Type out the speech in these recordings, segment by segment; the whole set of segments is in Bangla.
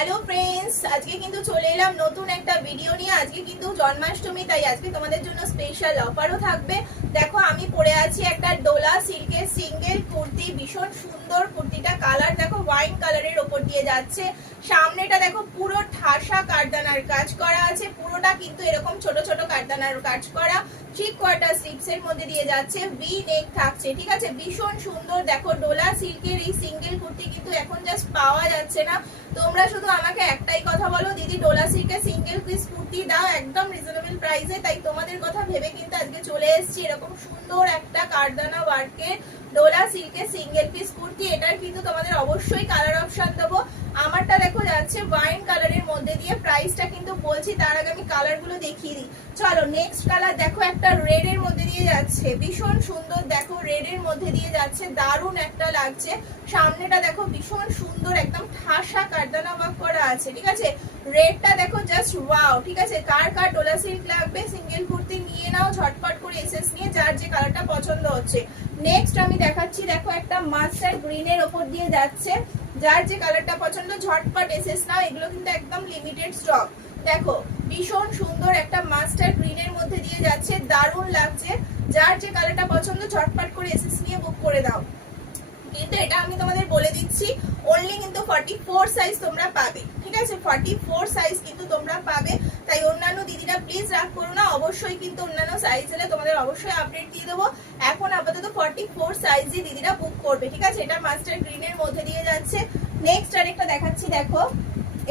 হ্যালো ফ্রেন্ডস, আজকে কিন্তু চলে এলাম নতুন একটা ভিডিও নিয়ে। আজকে কিন্তু জন্মাষ্টমী, তাই আজকে তোমাদের জন্য স্পেশাল অফারও থাকবে। দেখো আমি পরে আছি একটা ডোলা সিল্কের সিঙ্গেল কুর্তি, ভীষণ সুন্দর কুর্তিটা। কালার দেখো ওয়াইন কালারের ওপর দিয়ে যাচ্ছে। সামনেটা দেখো পুরো ঠাসা কারদানার কাজ করা আছে, পুরোটা কিন্তু এরকম ছোট ছোট কারদানার কাজ করা। 3/4 স্লিভস এর মধ্যে দিয়ে যাচ্ছে, ভি নেক থাকছে, ঠিক আছে। ভীষণ সুন্দর দেখো ডোলা সিল্কের এই সিঙ্গেল কুর্তি কিন্তু এখন জাস্ট পাওয়া যাচ্ছে না। তোমরা শুধু আমাকে একটাই কথা বলো, দিদি ডোলা সিল্কের সিঙ্গেল পিস কুর্তি দাও একদম রিজনেবল প্রাইসে। তাই তোমাদের কথা ভেবে কিন্তু আজকে চলে এসেছি এরকম সুন্দর একটা কারদানা ওয়ার্কের ডোলা সিল্কের সিঙ্গেল পিস কুর্তি। এটার কিন্তু তোমাদের অবশ্যই কালার অপশন দেবো। আমারটা দেখো যাচ্ছে ওয়াইন কালারের মধ্যে দিয়ে। প্রাইসটা কিন্তু বলছি, তার আগে আমি কালারগুলো দেখিয়ে দিই। চলো নেক্সট কালার দেখো, একটা রেড এর মধ্যে দিয়ে যাচ্ছে, ভীষণ সুন্দর দেখো রেড এর মধ্যে দিয়ে যাচ্ছে, দারুণ একটা লাগছে। সামনেটা দেখো ভীষণ সুন্দর একদম ঠাসা কারদানা ওয়ার্ক করা আছে, ঠিক আছে। রেডটা দেখো জাস্ট ওয়াও, ঠিক আছে। কার কার ডোলা সিল্ক লাগবে সিঙ্গেল কুর্তি নিয়ে নাও ঝটপট করে এসএস নিয়ে, যার যে কালারটা পছন্দ হচ্ছে। নেক্সট আমি দেখাচ্ছি দেখো একটা মাস্টার গ্রিনের ওপর দিয়ে যাচ্ছে, যার যে কালারটা পছন্দ ঝটপট এসএস নাও। এগুলো কিন্তু একদম লিমিটেড স্টক। দেখো ভীষণ সুন্দর একটা মাস্টার গ্রিনের মধ্যে দিয়ে যাচ্ছে, দারুণ লাগছে। যার যে কালারটা পছন্দ ঝটপট করে এসএস নিয়ে বুক করে দাও। কিন্তু এটা আমি তোমাদের বলে দিচ্ছি, অনলি কিন্তু 44 সাইজ তোমরা পাবে, ঠিক আছে। 44 সাইজ কিন্তু তোমরা পাবে। তাই অন্যান্য দিদিরা প্লিজ রাগ করো না, অবশ্যই কিন্তু অন্যান্য সাইজ এলে তোমাদের অবশ্যই আপডেট দিয়ে দেবো। এখন আপাতত 44 সাইজই দিদিরা বুক করবে, ঠিক আছে। এটা মাস্টার গ্রিনের মধ্যে দিয়ে যাচ্ছে। নেক্সট আরেকটা দেখাচ্ছি দেখো,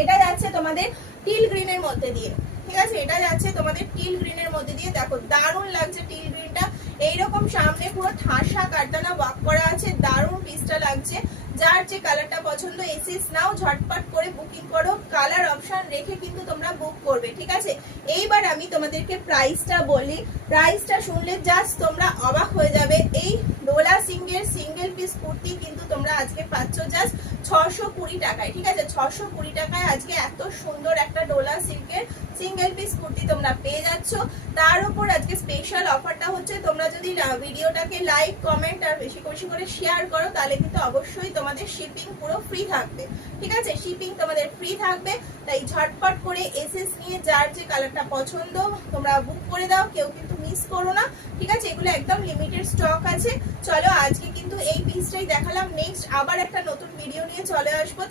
এটা যাচ্ছে তোমাদের টিল গ্রিনের মধ্যে দিয়ে, ঠিক আছে। এটা যাচ্ছে তোমাদের টিল গ্রিনের মধ্যে দিয়ে, দেখো দারুণ লাগছে টিল গ্রিনটা। এইরকম সামনে পুরো ঠাসা কারদানা ওয়ার্ক করা আছে, দারুণ পিসটা লাগছে। যার যে কালারটা পছন্দ এসএস নাও ঝটপট করে বুকিং করো, কালার অপশন রেখে কিন্তু তোমরা বুক করবে, ঠিক আছে। এইবার আমি তোমাদেরকে প্রাইসটা বলি, প্রাইসটা শুনলে জাস্ট তোমরা অবাক হয়ে যাবে। এই ডোলা সিঙ্গেল পিস কুর্তি কিন্তু তোমরা আজকে পাচ্ছ জাস্ট 620 টাকায়, ঠিক আছে। 620 টাকায় আজকে এত সুন্দর একটা ডোলা সিল্কের সিঙ্গেল পিস কুর্তি তোমরা পেয়ে যাচ্ছ। তার উপর আজকে স্পেশাল অফারটা হচ্ছে, তোমরা যদি ভিডিওটাকে লাইক কমেন্ট আর বেশি বেশি করে শেয়ার করো, তাহলে কিন্তু অবশ্যই তোমাদের শিপিং পুরো ফ্রি থাকবে, ঠিক আছে। শিপিং তোমাদের ফ্রি থাকবে। তাই ঝটপট করে এসএস নিয়ে যার যে কালারটা পছন্দ তোমরা বুক করে দাও, কেউ কিন্তু মিস করো না, ঠিক আছে। এগুলো একদম লিমিটেড স্টক আছে। চলো আজকে কিন্তু এই পিসটাই দেখালাম, নেক্সট আবার একটা নতুন ভিডিও নিয়ে চলে আসবো।